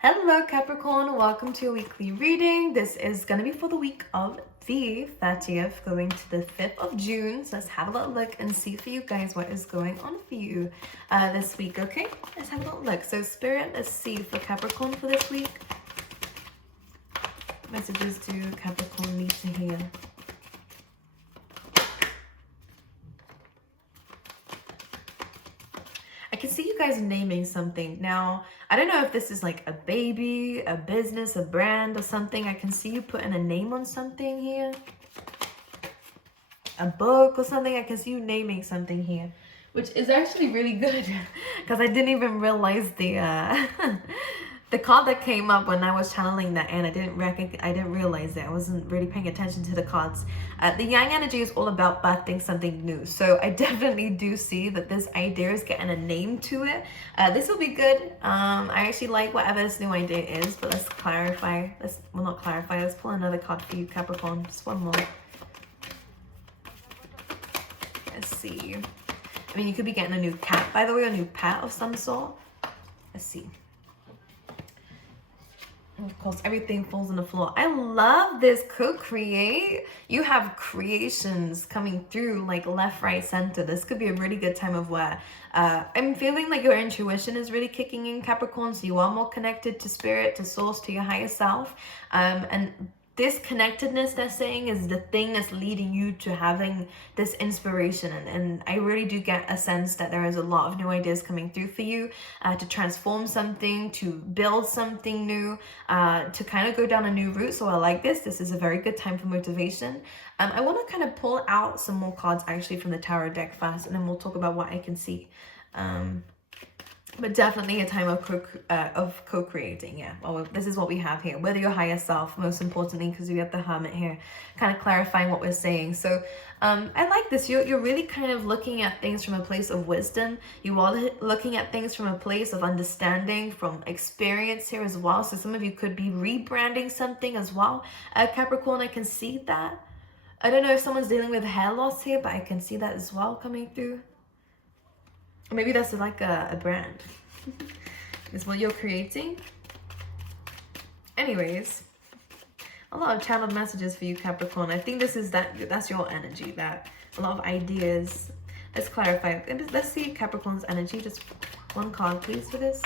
Hello Capricorn, welcome to your weekly reading. This is going to be for the week of the 30th going to the 5th of June. So let's have a little look and see for you guys what is going on for you this week, okay? Let's have a little look. So Spirit, let's see for Capricorn for this week. Messages do Capricorn need to hear? I can see you guys naming something. Now, I don't know if this is like a baby, a business, a brand or something. I can see you putting a name on something here. A book or something. I can see you naming something here, which is actually really good because I didn't even realize the the card that came up when I was channeling that, and I didn't realize it. I wasn't really paying attention to the cards. The Yang energy is all about birthing something new. So I definitely do see that this idea is getting a name to it. This will be good. I actually like whatever this new idea is, but let's clarify. Not clarify. Let's pull another card for you, Capricorn. Just one more. Let's see. I mean, you could be getting a new cat, by the way, a new pet of some sort. Let's see. Of course, everything falls on the floor. I love this co-create. You have creations coming through like left, right, center. This could be a really good time of where I'm feeling like your intuition is really kicking in, Capricorn. So you are more connected to spirit, to source, to your higher self. And this connectedness, they're saying, is the thing that's leading you to having this inspiration. And I really do get a sense that there is a lot of new ideas coming through for you to transform something, to build something new, to kind of go down a new route. So I like this. This is a very good time for motivation. I want to kind of pull out some more cards actually from the tarot deck first, and then we'll talk about what I can see. But definitely a time of co-creating, yeah. Well, this is what we have here. With your higher self, most importantly, because we have the Hermit here, kind of clarifying what we're saying. So I like this. You're really kind of looking at things from a place of wisdom. You are looking at things from a place of understanding, from experience here as well. So some of you could be rebranding something as well. Capricorn, I can see that. I don't know if someone's dealing with hair loss here, but I can see that as well coming through. Maybe that's like a brand. It's what you're creating. Anyways, a lot of channeled messages for you, Capricorn. I think this is that's your energy, that a lot of ideas. Let's clarify. Let's see Capricorn's energy. Just one card, please, for this.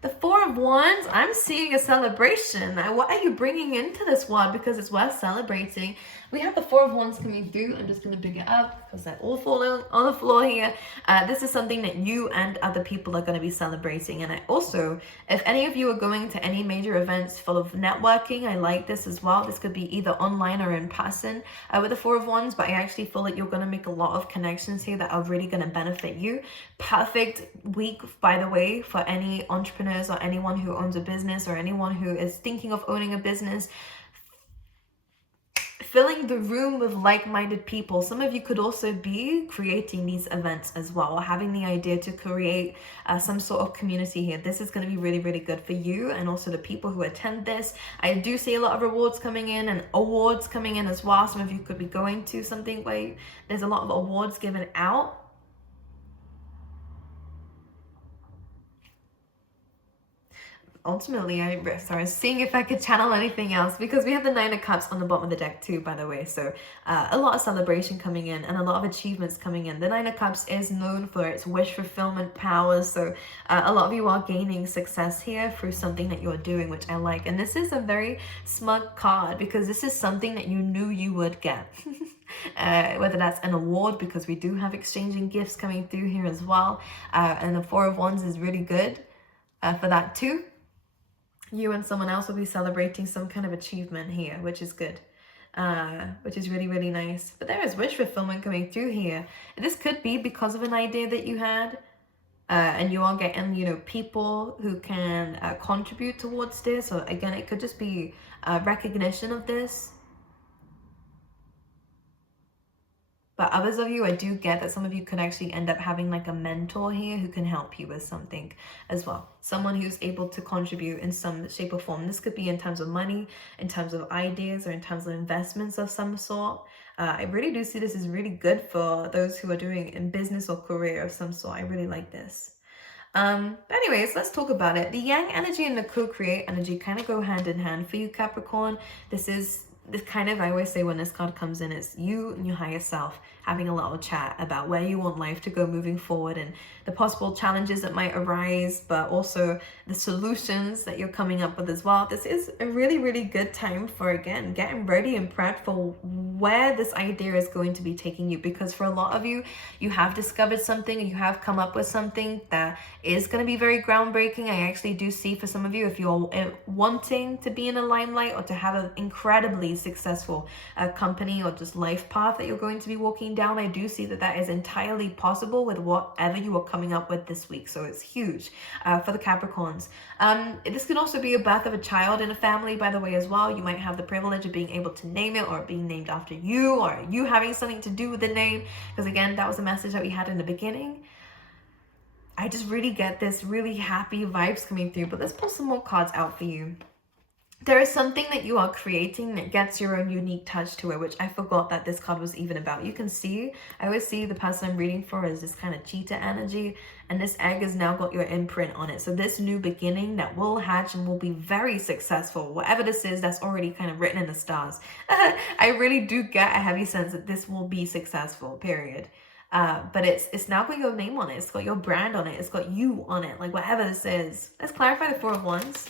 The Four of Wands, I'm seeing a celebration. What are you bringing into this one? Because it's worth celebrating. We have the Four of Wands coming through. I'm just going to pick it up because they're all falling on the floor here. This is something that you and other people are going to be celebrating. And I also, if any of you are going to any major events full of networking, I like this as well. This could be either online or in person with the Four of Wands. But I actually feel like you're going to make a lot of connections here that are really going to benefit you. Perfect week, by the way, for any entrepreneurs or anyone who owns a business or anyone who is thinking of owning a business. Filling the room with like-minded people. Some of you could also be creating these events as well, or having the idea to create some sort of community here. This is going to be really, really good for you and also the people who attend this. I do see a lot of rewards coming in and awards coming in as well. Some of you could be going to something where there's a lot of awards given out. Ultimately, I was seeing if I could channel anything else, because we have the Nine of Cups on the bottom of the deck too, by the way. So a lot of celebration coming in and a lot of achievements coming in. The Nine of Cups is known for its wish fulfillment powers. So a lot of you are gaining success here through something that you're doing, which I like. And this is a very smug card because this is something that you knew you would get. Whether that's an award, because we do have exchanging gifts coming through here as well. And the Four of Wands is really good for that too. You and someone else will be celebrating some kind of achievement here, which is good, which is really, really nice. But there is wish fulfillment coming through here. This could be because of an idea that you had, and you are getting, people who can contribute towards this. Or again, it could just be recognition of this. But others of you, I do get that some of you could actually end up having like a mentor here who can help you with something as well. Someone who's able to contribute in some shape or form. This could be in terms of money, in terms of ideas, or in terms of investments of some sort. I really do see this as really good for those who are doing in business or career of some sort. I really like this. But anyways, let's talk about it. The yang energy and the co-create energy kind of go hand in hand for you, Capricorn. This is this kind of, I always say when this card comes in, it's you and your higher self having a little chat about where you want life to go moving forward and the possible challenges that might arise, but also the solutions that you're coming up with as well. This is a really, really good time for, again, getting ready and prepped for where this idea is going to be taking you, because for a lot of you, you have discovered something and you have come up with something that is going to be very groundbreaking. I actually do see for some of you, if you're wanting to be in a limelight or to have an incredibly successful company or just life path that you're going to be walking down, I do see that that is entirely possible with whatever you are coming up with this week. So it's huge for the Capricorns. This could also be a birth of a child in a family, by the way, as well. You might have the privilege of being able to name it, or being named after you, or you having something to do with the name, because again, that was the message that we had in the beginning. I just really get this really happy vibes coming through. But let's pull some more cards out for you. There is something that you are creating that gets your own unique touch to it, which I forgot that this card was even about. You can see, I always see the person I'm reading for as this kind of cheetah energy, and this egg has now got your imprint on it. So this new beginning that will hatch and will be very successful, whatever this is, that's already kind of written in the stars. I really do get a heavy sense that this will be successful, period. But it's now got your name on it. It's got your brand on it. It's got you on it, like whatever this is. Let's clarify the Four of Wands.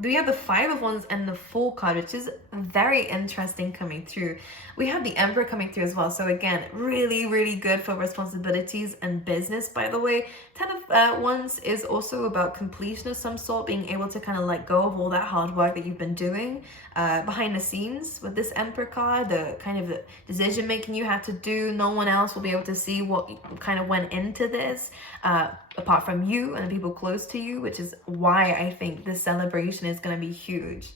We have the Five of Wands and the Fool card, which is very interesting coming through. We have the Emperor coming through as well. So again, really, really good for responsibilities and business, by the way. Ten of Wands is also about completion of some sort, being able to kind of let go of all that hard work that you've been doing behind the scenes with this Emperor card, the kind of decision making you have to do. No one else will be able to see what kind of went into this apart from you and the people close to you, which is why I think this celebration is going to be huge.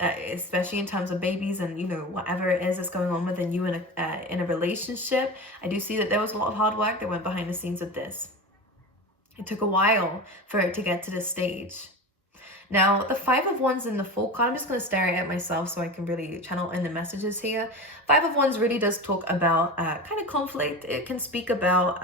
Especially in terms of babies and, you know, whatever it is that's going on within you in a relationship. I do see that there was a lot of hard work that went behind the scenes of this. It took a while for it to get to this stage. Now, the Five of Wands in the Fool card, I'm just going to stare at myself so I can really channel in the messages here. Five of Wands really does talk about kind of conflict. It can speak about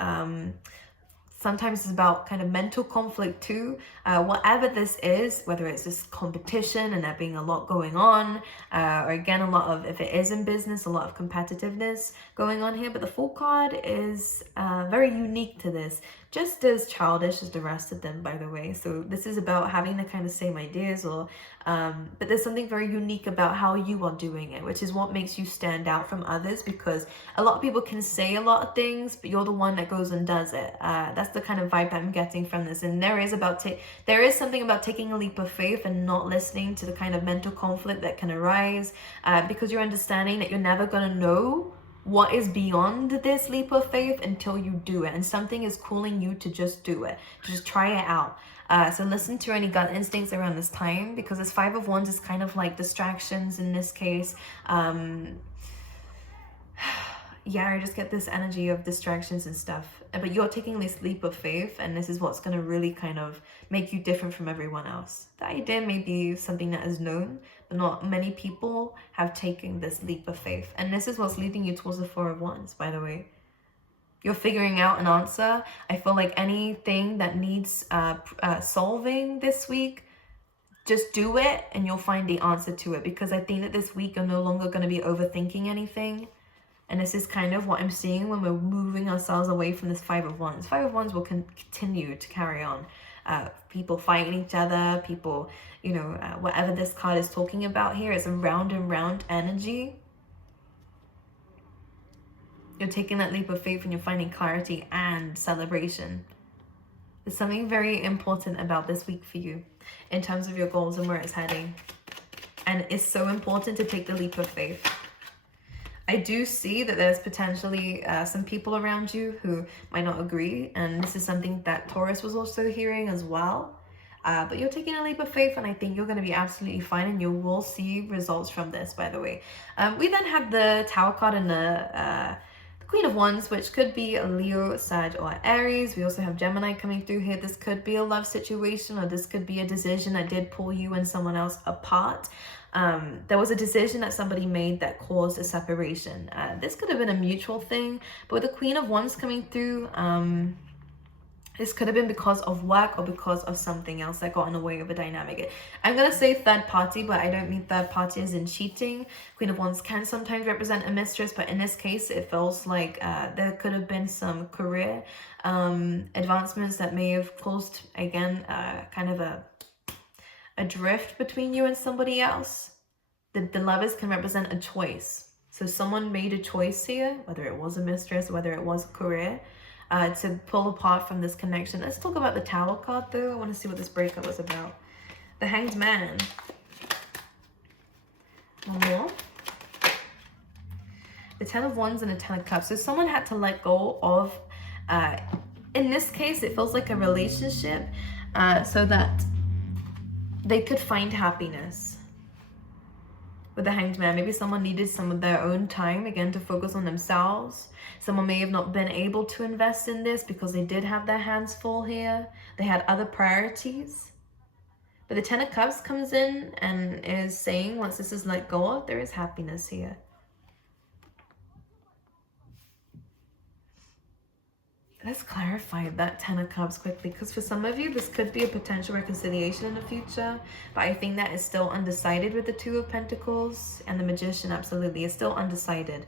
sometimes it's about kind of mental conflict too. Whatever this is, whether it's this competition and there being a lot going on, or again, a lot of, if it is in business, a lot of competitiveness going on here. But the Fool card is very unique to this, just as childish as the rest of them, by the way. So this is about having the kind of same ideas, or but there's something very unique about how you are doing it, which is what makes you stand out from others, because a lot of people can say a lot of things, but you're the one that goes and does it. That's the kind of vibe I'm getting from this. And there is something about taking a leap of faith and not listening to the kind of mental conflict that can arise, because you're understanding that you're never going to know what is beyond this leap of faith until you do it. And something is calling you to just do it, to just try it out. So listen to any gut instincts around this time, because this Five of Wands is kind of like distractions in this case. Yeah, I just get this energy of distractions and stuff. But you're taking this leap of faith, and this is what's going to really kind of make you different from everyone else. The idea may be something that is known, but not many people have taken this leap of faith. And this is what's leading you towards the Four of Wands, by the way. You're figuring out an answer. I feel like anything that needs solving this week, just do it and you'll find the answer to it. Because I think that this week you're no longer going to be overthinking anything. And this is kind of what I'm seeing when we're moving ourselves away from this Five of Wands. Five of Wands will continue to carry on. People fighting each other, people, you know, whatever this card is talking about here, it's a round and round energy. You're taking that leap of faith and you're finding clarity and celebration. There's something very important about this week for you in terms of your goals and where it's heading. And it's so important to take the leap of faith. I do see that there's potentially some people around you who might not agree. And this is something that Taurus was also hearing as well. But you're taking a leap of faith, and I think you're going to be absolutely fine, and you will see results from this, by the way. We then have the Tower card and the Queen of Wands, which could be a Leo, Sag, or Aries. We also have Gemini coming through here. This could be a love situation, or this could be a decision that did pull you and someone else apart. There was a decision that somebody made that caused a separation. This could have been a mutual thing, but with the Queen of Wands coming through, This could have been because of work or because of something else that got in the way of a dynamic. I'm going to say third party, but I don't mean third party as in cheating. Queen of Wands can sometimes represent a mistress, but in this case, it feels like there could have been some career advancements that may have caused, again, kind of a drift between you and somebody else. The Lovers can represent a choice. So someone made a choice here, whether it was a mistress, whether it was a career, to pull apart from this connection. Let's talk about the Tower card though. I want to see what this breakup was about. The Hanged Man. One more. The Ten of Wands and the Ten of Cups. So someone had to let go of, in this case, it feels like a relationship, so that they could find happiness. With the Hanged Man, maybe someone needed some of their own time, again, to focus on themselves. Someone may have not been able to invest in this because they did have their hands full here. They had other priorities. But the Ten of Cups comes in and is saying, once this is let go of, there is happiness here. Let's clarify that Ten of Cups quickly, because for some of you, this could be a potential reconciliation in the future, but I think that is still undecided with the Two of Pentacles, and the Magician absolutely is still undecided.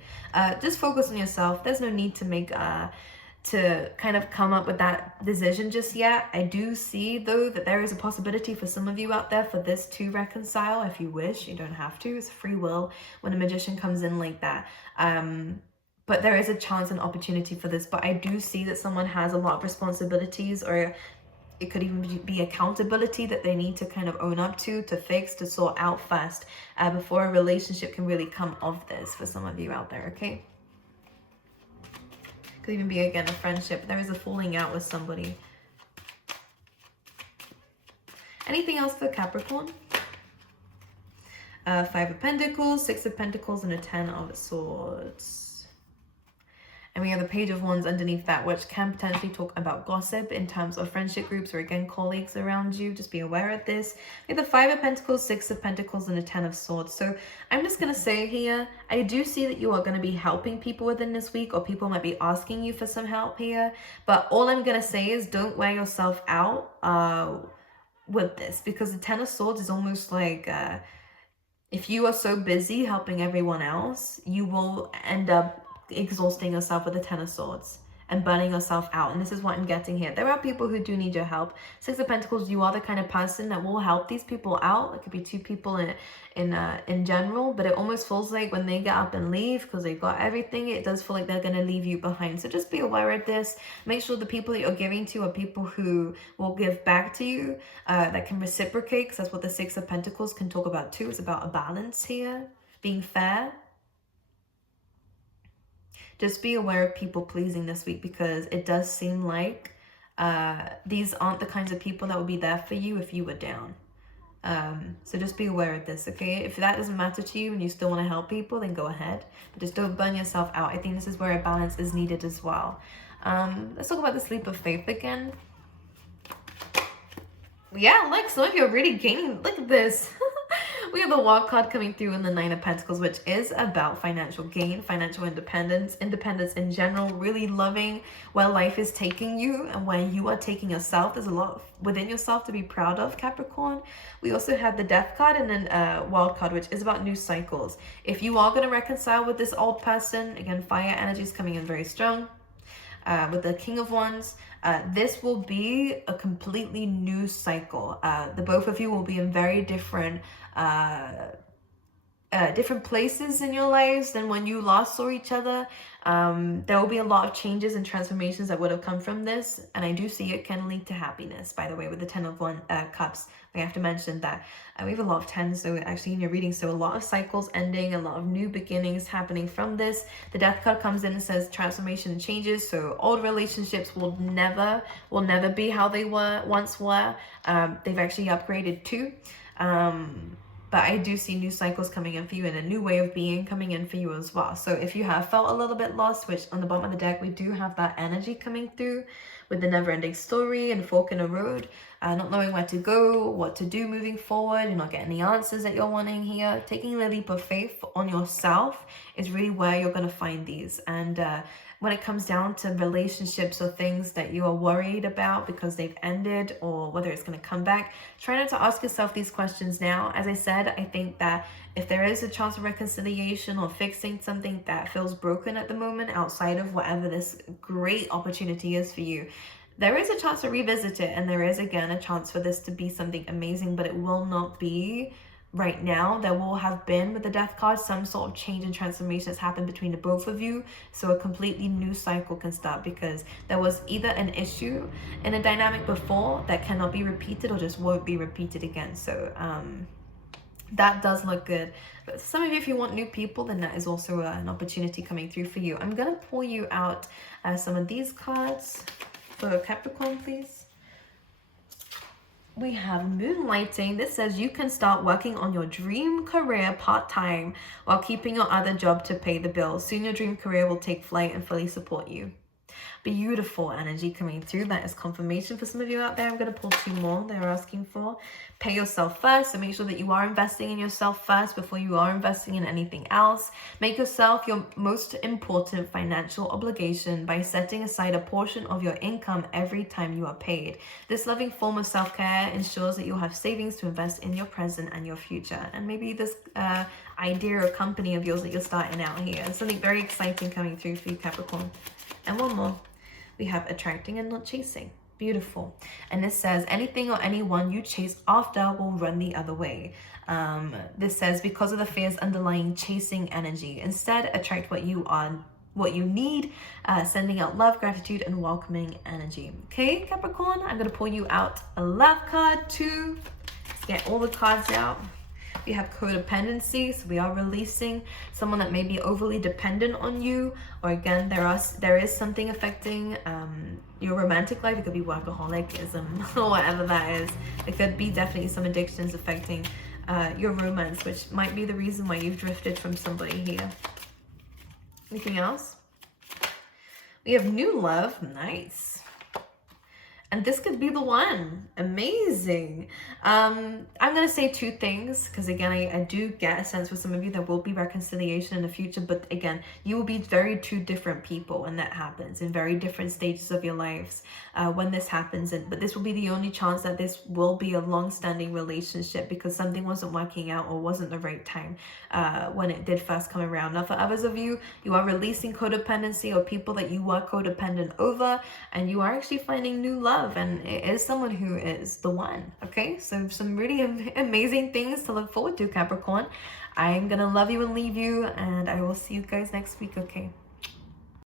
Just focus on yourself. There's no need to make to kind of come up with that decision just yet. I do see though that there is a possibility for some of you out there for this to reconcile if you wish. You don't have to. It's free will when a Magician comes in like that. But there is a chance and opportunity for this. But I do see that someone has a lot of responsibilities, or it could even be accountability that they need to kind of own up to fix, to sort out first, before a relationship can really come of this for some of you out there, okay? Could even be, again, a friendship. There is a falling out with somebody. Anything else for Capricorn? Five of Pentacles, Six of Pentacles, and a Ten of Swords. And we have the Page of Wands underneath that, which can potentially talk about gossip in terms of friendship groups or, again, colleagues around you. Just be aware of this. We have the Five of Pentacles, Six of Pentacles, and a Ten of Swords. So I'm just going to say here, I do see that you are going to be helping people within this week, or people might be asking you for some help here. But all I'm going to say is don't wear yourself out with this, because the Ten of Swords is almost like if you are so busy helping everyone else, you will end up exhausting yourself with the Ten of Swords and burning yourself out. And this is what I'm getting here. There are people who do need your help. Six of Pentacles, you are the kind of person that will help these people out. It could be two people in general, but it almost feels like when they get up and leave because they've got everything, it does feel like they're going to leave you behind. So just be aware of this. Make sure the people that you're giving to are people who will give back to you, that can reciprocate, because that's what the Six of Pentacles can talk about too. It's about a balance here, being fair. Just be aware of people pleasing this week, because it does seem like these aren't the kinds of people that will be there for you if you were down. So just be aware of this, okay? If that doesn't matter to you and you still want to help people, then go ahead. But just don't burn yourself out. I think this is where a balance is needed as well. Let's talk about this leap of faith again. Yeah, look, some of you are really gaining. Look at this. We have the Walk card coming through in the Nine of Pentacles, which is about financial gain, financial independence, independence in general, really loving where life is taking you and where you are taking yourself. There's a lot within yourself to be proud of, Capricorn. We also have the Death card and then Wild card, which is about new cycles. If you are going to reconcile with this old person, again, fire energy is coming in very strong. With the King of Wands, this will be a completely new cycle. The both of you will be in very different different places in your lives than when you last saw each other. There will be a lot of changes and transformations that would have come from this, and I do see it can lead to happiness, by the way, with the Ten of Cups. I have to mention that we have a lot of tens, so actually in your reading, so a lot of cycles ending, a lot of new beginnings happening from this. The Death card comes in and says transformation and changes, so old relationships will never be how they once were. They've actually upgraded too. But I do see new cycles coming in for you, and a new way of being coming in for you as well. So if you have felt a little bit lost, which on the bottom of the deck, we do have that energy coming through with the never-ending story and fork in the road, not knowing where to go, what to do moving forward, you're not getting the answers that you're wanting here. Taking the leap of faith on yourself is really where you're going to find these. And when it comes down to relationships or things that you are worried about because they've ended or whether it's going to come back, try not to ask yourself these questions now. As I said, I think that if there is a chance of reconciliation or fixing something that feels broken at the moment outside of whatever this great opportunity is for you, there is a chance to revisit it, and there is again a chance for this to be something amazing, but it will not be right now. There will have been, with the death card, some sort of change and transformation that's happened between the both of you, so a completely new cycle can start, because there was either an issue in a dynamic before that cannot be repeated or just won't be repeated again. So that does look good. But some of you, if you want new people, then that is also an opportunity coming through for you. I'm gonna pull you out some of these cards for Capricorn, please. We have Moonlighting. This says you can start working on your dream career part-time while keeping your other job to pay the bills. Soon your dream career will take flight and fully support you. Beautiful energy coming through. That is confirmation for some of you out there. I'm going to pull 2 more they're asking for. Pay yourself first. So make sure that you are investing in yourself first before you are investing in anything else. Make yourself your most important financial obligation by setting aside a portion of your income every time you are paid. This loving form of self-care ensures that you'll have savings to invest in your present and your future. And maybe this idea or company of yours that you're starting out here. Something very exciting coming through for you, Capricorn. And one more. We have attracting and not chasing. Beautiful. And this says anything or anyone you chase after will run the other way. This says because of the fears underlying chasing energy, instead attract what you need, sending out love, gratitude, and welcoming energy. Okay, Capricorn, I'm going to pull you out a love card too. Let's get all the cards out. We have codependency, so we are releasing someone that may be overly dependent on you, or again, there is something affecting your romantic life. It could be workaholism or whatever that is. It could be definitely some addictions affecting your romance, which might be the reason why you've drifted from somebody here. Anything else? We have new love. Nice. And this could be the one. Amazing. I'm going to say 2 things, because again, I do get a sense for some of you there will be reconciliation in the future, but again, you will be 2 different people when that happens, in very different stages of your lives when this happens. But this will be the only chance that this will be a long-standing relationship, because something wasn't working out or wasn't the right time when it did first come around. Now, for others of you, you are releasing codependency or people that you were codependent over, and you are actually finding new love. And it is someone who is the one. Okay, so some really amazing things to look forward to, Capricorn. I'm gonna love you and leave you, and I will see you guys next week. Okay.